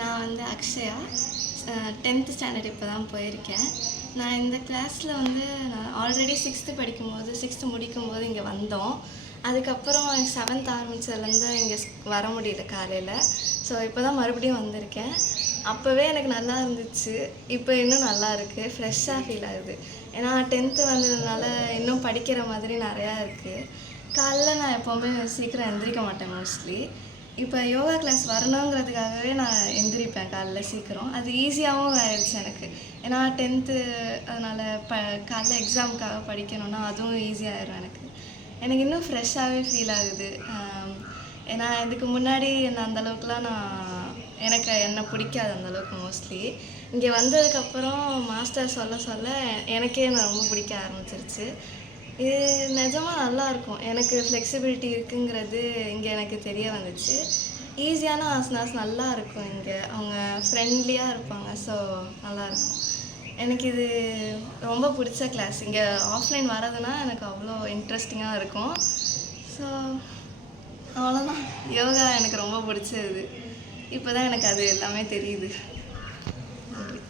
நான் வந்து Akshaya 10th standard இப்போ தான் போயிருக்கேன். நான் இந்த கிளாஸில் வந்து நான் ஆல்ரெடி 6th படிக்கும்போது 6th முடிக்கும்போது இங்கே வந்தோம். அதுக்கப்புறம் 7th ஆரம்பித்ததுலேருந்து இங்கே வர முடியல காலையில். ஸோ இப்போ தான் மறுபடியும் வந்திருக்கேன். அப்போவே எனக்கு நல்லா இருந்துச்சு, இப்போ இன்னும் நல்லா இருக்குது, ஃப்ரெஷ்ஷாக ஃபீல் ஆகுது. ஏன்னா 10th வந்ததுனால இன்னும் படிக்கிற மாதிரி நிறையா இருக்குது. காலைல நான் எப்போவுமே சீக்கிரம் எந்திரிக்க மாட்டேன் மோஸ்ட்லி. இப்போ யோகா கிளாஸ் வரணுங்கிறதுக்காகவே நான் எந்திரிப்பேன் காலைல சீக்கிரம். அது ஈஸியாகவும் ஆயிடுச்சு எனக்கு. ஏன்னா 10th அதனால் காலைல எக்ஸாமுக்காக படிக்கணும்னா அதுவும் ஈஸியாகிடும் எனக்கு. எனக்கு இன்னும் ஃப்ரெஷ்ஷாகவே ஃபீல் ஆகுது. ஏன்னா இதுக்கு முன்னாடி அந்தளவுக்குலாம் எனக்கு என்னை பிடிக்காது அந்தளவுக்கு மோஸ்ட்லி. இங்கே வந்ததுக்கப்புறம் மாஸ்டர் சொல்ல எனக்கே என்னை ரொம்ப பிடிக்க ஆரம்பிச்சிருச்சு. இது நிஜமாக நல்லாயிருக்கும். எனக்கு ஃப்ளெக்சிபிலிட்டி இருக்குங்கிறது இங்கே எனக்கு தெரிய வந்துச்சு. ஈஸியான ஆசனாஸ் நல்லா இருக்கும் இங்கே. அவங்க ஃப்ரெண்ட்லியாக இருப்பாங்க. ஸோ நல்லாயிருக்கும். எனக்கு இது ரொம்ப பிடிச்ச கிளாஸ். இங்கே ஆஃப்லைன் வரதுன்னா எனக்கு அவ்வளோ இன்ட்ரெஸ்டிங்காக இருக்கும். ஸோ அவ்வளோதான். யோகா எனக்கு ரொம்ப பிடிச்சது. இப்போ தான் எனக்கு அது எல்லாமே தெரியுது. நன்றி.